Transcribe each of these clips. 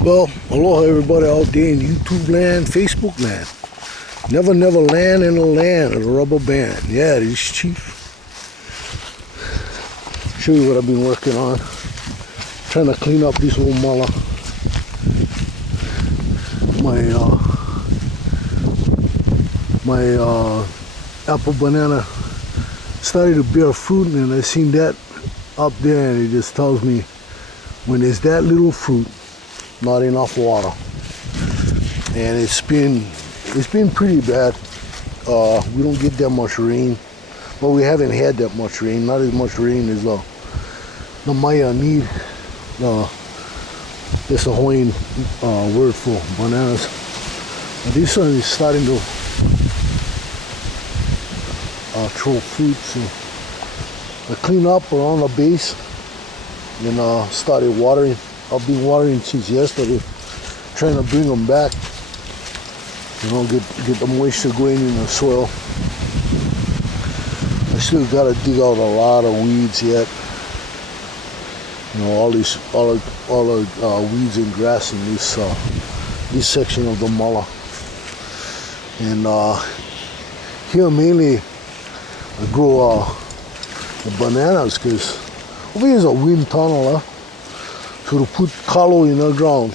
Well, aloha everybody out there in YouTube land, Facebook land. Never land in a land of a rubber band. Yeah, it is Chief. Show you what I've been working on. Trying to clean up this whole mala. My apple banana started to bear fruit, and I seen that up there, and it just tells me when there's that little fruit, not enough water. And it's been pretty bad. We don't get that much rain. Well, we haven't had that much rain. Not as much rain as the Maya need. It's a Hawaiian word for bananas. But this one is starting to throw fruit. So I clean up around the base and started watering. I've been watering since yesterday, trying to bring them back. You know, get the moisture going in the soil. I still gotta dig out a lot of weeds yet. You know, all the weeds and grass in this section of the mala. And here mainly I grow the bananas, because over here is a wind tunnel. So to put kalo in the ground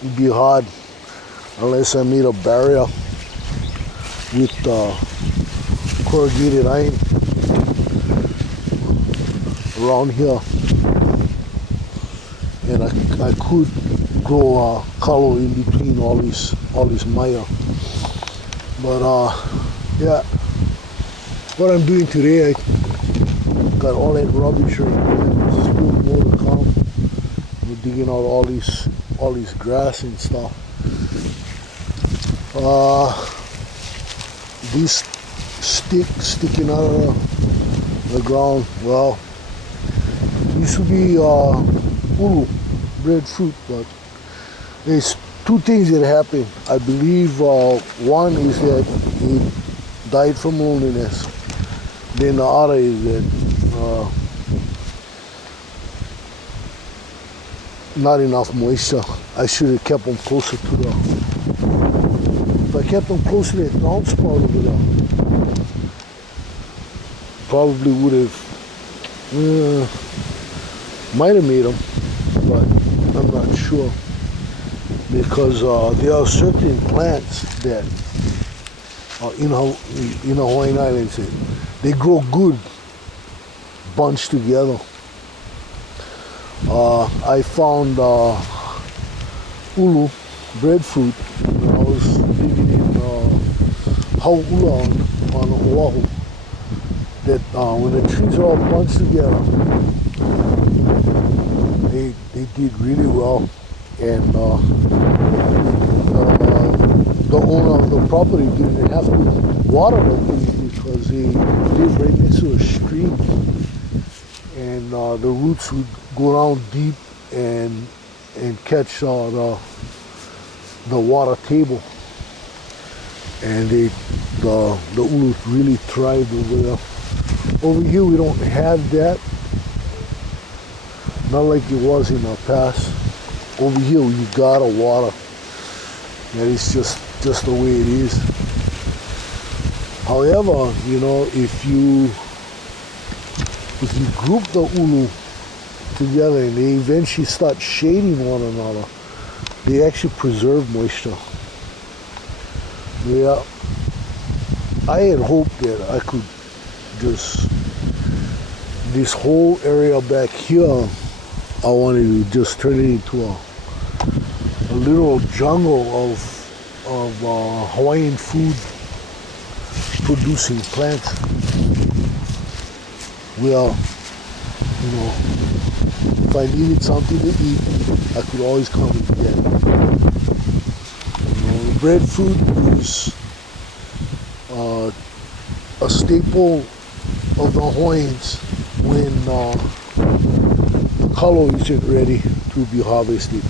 would be hard unless I made a barrier with corrugated iron around here. And I could grow kalo in between all this maya. But yeah, what I'm doing today, I got all that rubbish right there. There's still more to come. We're digging out all this grass and stuff. This stick sticking out of the ground, well, used to be ulu, breadfruit, but there's two things that happened. I believe one is that he died from loneliness. Then the other is that not enough moisture. I should have kept them closer to the. If I kept them close to that ground spot over there, probably would have, might have made them, but I'm not sure, because there are certain plants that in Hawaiian Islands, they grow good bunched together. I found ulu, breadfruit, when I was digging in Hau'ula on Oahu, that when the trees are all bunched together, they did really well. And the owner of the property didn't have to water them because they live right next to a stream, and the roots would go down deep and catch the water table, and the ulu really thrived over there. Over here we don't have that, not like it was in the past. Over here you gotta water. That is just the way it is. However, you know, if you group the ulu together and they eventually start shading one another, they actually preserve moisture. Yeah, I had hoped that I could just, this whole area back here, I wanted to just turn it into a little jungle of Hawaiian food producing plants. Well, you know, if I needed something to eat, I could always come and get it. You know, breadfruit is a staple of the Hawaiians when the kalo isn't ready to be harvested.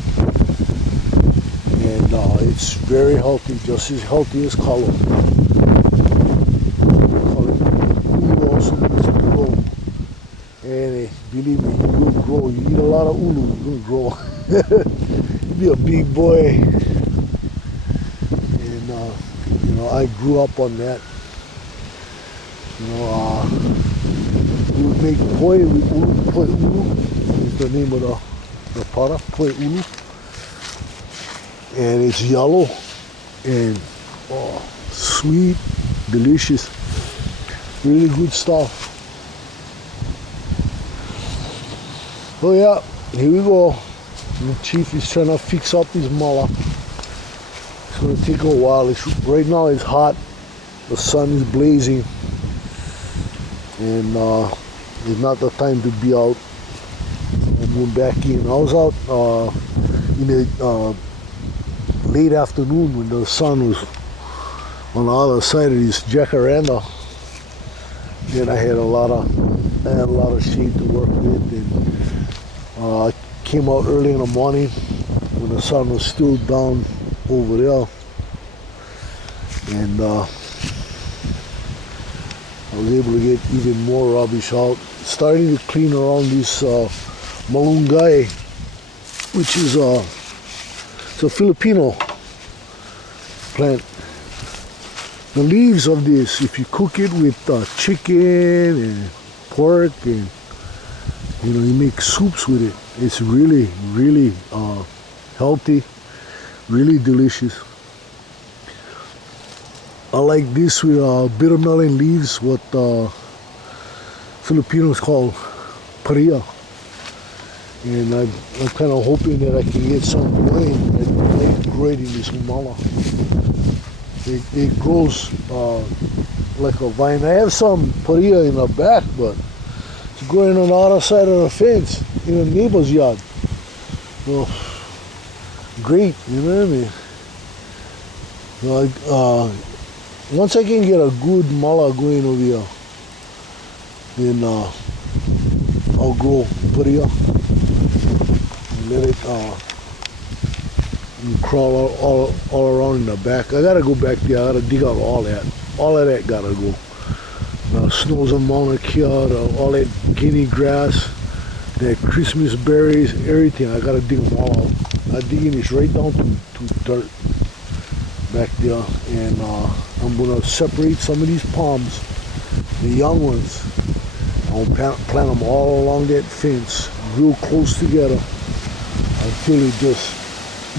And it's very healthy, just as healthy as kalo. Ulu also needs to grow. And believe me, you will grow. You eat a lot of ulu, you will grow. be a big boy. And I grew up on that. We would make poi with ulu. Poi ulu is the name of the product, poi ulu. And it's yellow and sweet, delicious, really good stuff. Oh yeah, here we go. The chief is trying to fix up his mala. It's gonna take a while. Right now it's hot. The sun is blazing, and it's not the time to be out. I'm going back in. I was out in the late afternoon when the sun was on the other side of this jacaranda. Then I had a lot of shade to work with, and I came out early in the morning when the sun was still down over there, and I was able to get even more rubbish out. Starting to clean around this malunggay, which is it's a Filipino plant. The leaves of this, if you cook it with chicken and pork, and you make soups with it, it's really, really healthy, really delicious. I like this with bitter melon leaves, what Filipinos call paria. And I'm kind of hoping that I can get some great in this mala. It grows like a vine. I have some paria in the back, but it's growing on the other side of the fence in a neighbor's yard. So, great, you know what I mean? Once I can get a good mala going over here, then I'll grow paria and let it crawl all around in the back. I gotta go back there. I gotta dig out all that. All of that gotta go. Snows on Mauna Kea, all that guinea grass, that Christmas berries, everything. I gotta dig them all out. I'm digging this right down to dirt back there, and I'm gonna separate some of these palms, the young ones. I'll plant them all along that fence, real close together, until it just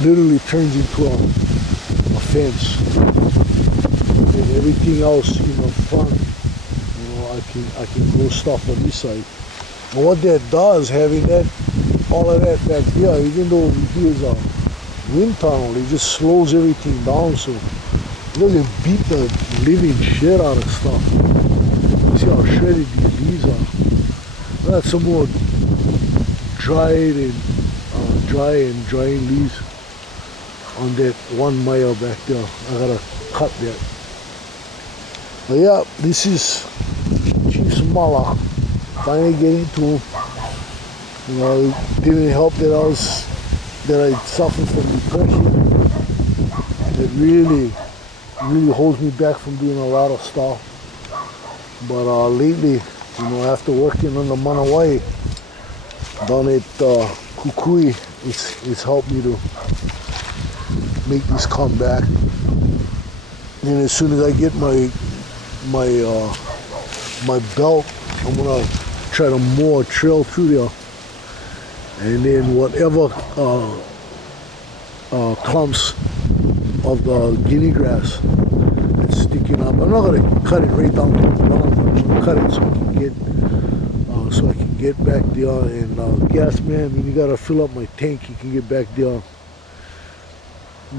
literally turns into a fence. And everything else in the front, I can grow stuff on this side. And what that does, having all of that back there, even though we do is a wind tunnel, it just slows everything down, so it doesn't beat the living shit out of stuff. You see how shredded these leaves are. I got some more drying leaves on that 1 mile back there. I gotta cut that. But yeah, this is Chief's mala. Finally getting to him. It didn't help that I suffer from depression. It really holds me back from doing a lot of stuff. But lately, after working on the Auwai down at Kukui, it's helped me to make this come back. And as soon as I get my belt, I'm gonna try to mow a trail through there. And then whatever clumps of the guinea grass that's sticking up, I'm not going to cut it right down to the ground, but I'm going to cut it so I can get back there. And gas man, when you got to fill up my tank, you can get back there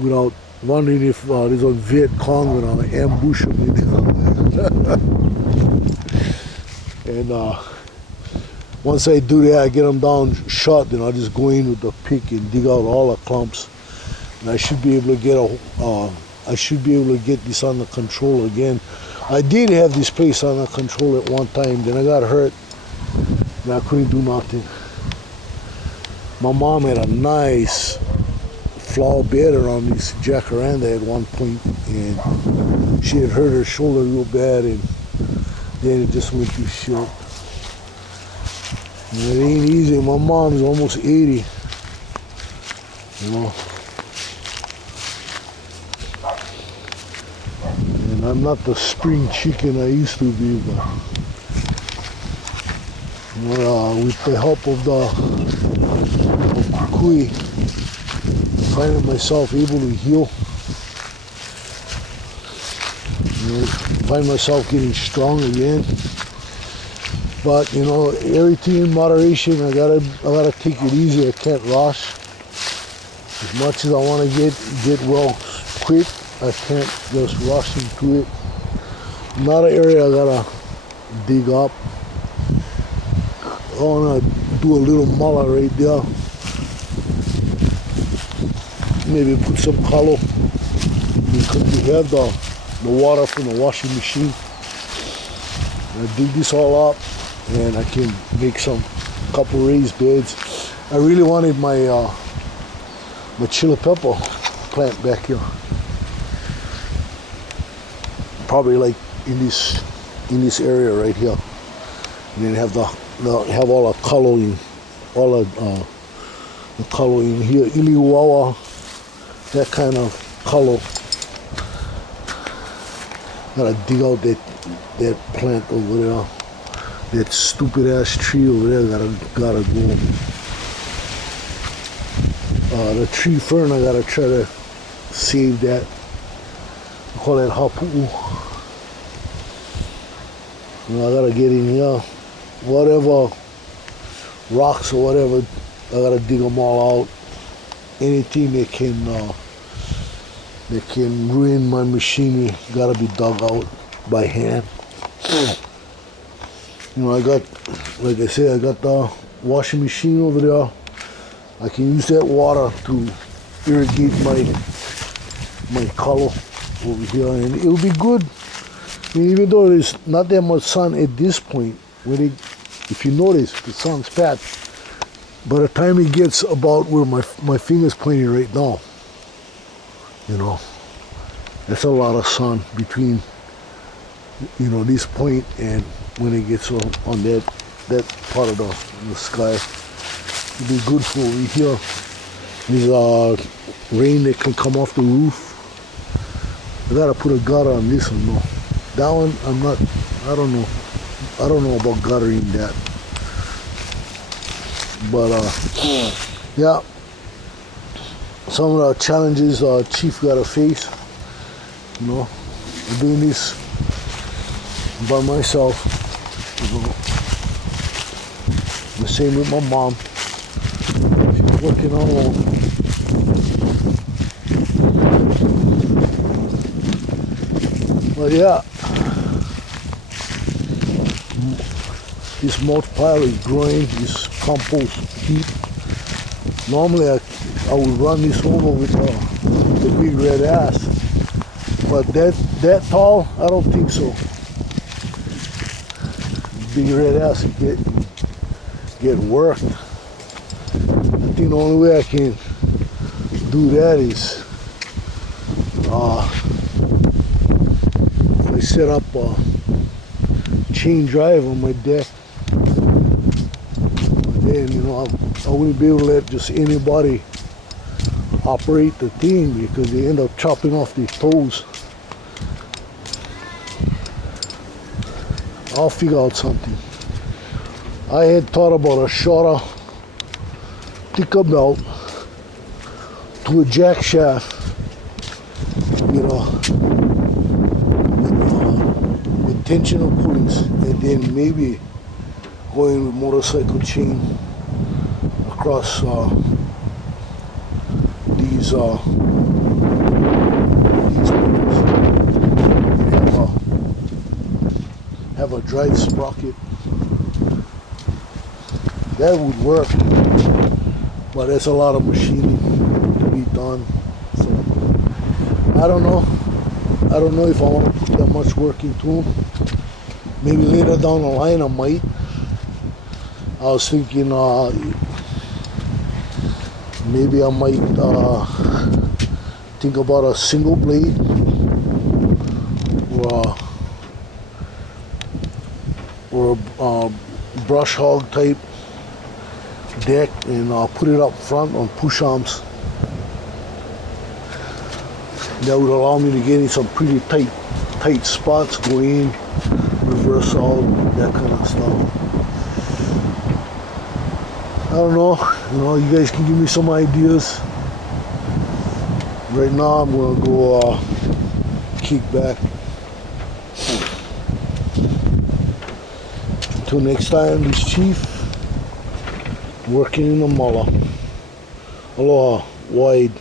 without wondering if there's a Viet Cong going to ambush me. And once I do that, I get them down short, then I'll just go in with the pick and dig out all the clumps. And I should be able to get this under control again. I did have this place under control at one time, then I got hurt and I couldn't do nothing. My mom had a nice flower bed around this jacaranda at one point, and she had hurt her shoulder real bad, and then it just went to shit. And it ain't easy. My mom's almost 80. you know. And I'm not the spring chicken I used to be, but you know, with the help of Kukui, finding myself able to heal. You know, find myself getting strong again. But you know, everything in moderation. I gotta take it easy. I can't rush. As much as I want to get well quick, I can't just rush into it. Another area I gotta dig up. I wanna do a little mala right there. Maybe put some color because we have the water from the washing machine. I dig this all up and I can make some couple raised beds. I really wanted my my chili pepper plant back here. Probably like in this area right here. And then have have all the coloring, all the coloring here, Iliwawa, that kind of color. Gotta dig out that plant over there. That stupid ass tree over there gotta go. The tree fern, I gotta try to save that. I call it hapu'u. I gotta get in here. Whatever rocks or whatever, I gotta dig them all out. Anything that can ruin my machinery gotta be dug out by hand. You know, I got, like I said, I got the washing machine over there. I can use that water to irrigate my color over here, and it'll be good. I mean, even though there's not that much sun at this point, if you notice, the sun's pat. By the time it gets about where my finger's pointing right now, you know, that's a lot of sun between, you know, this point and when it gets on that part of the sky. It'll be good for over here. There's rain that can come off the roof. I gotta put a gutter on this one though. That one, I don't know about guttering that. But yeah, some of the challenges Chief gotta face. You know, I'm doing this by myself. You know, the same with my mom. She's working alone. But yeah, this mulch pile is growing, this compost heap. Normally I would run this over with the big red ass, but that tall, I don't think so. Big red ass get worked. I think the only way I can do that is if I set up a chain drive on my deck. And you know, I wouldn't be able to let just anybody operate the thing because they end up chopping off their toes. I'll figure out something. I had thought about a shorter, thicker belt to a jack shaft, you know, with tensional pulleys, and then maybe going with motorcycle chain across these have a drive sprocket. That would work, but there's a lot of machining to be done. So I don't know if I want to put that much work into them. Maybe later down the line I might. I was thinking maybe I might think about a single blade or a brush hog type deck, and I'll put it up front on push arms That would allow me to get in some pretty tight spots, go in, reverse out, that kind of stuff. I don't know, you guys can give me some ideas. Right now I'm gonna go kick back. Until next time, this Chief, working in the Mala. Aloha, Wide.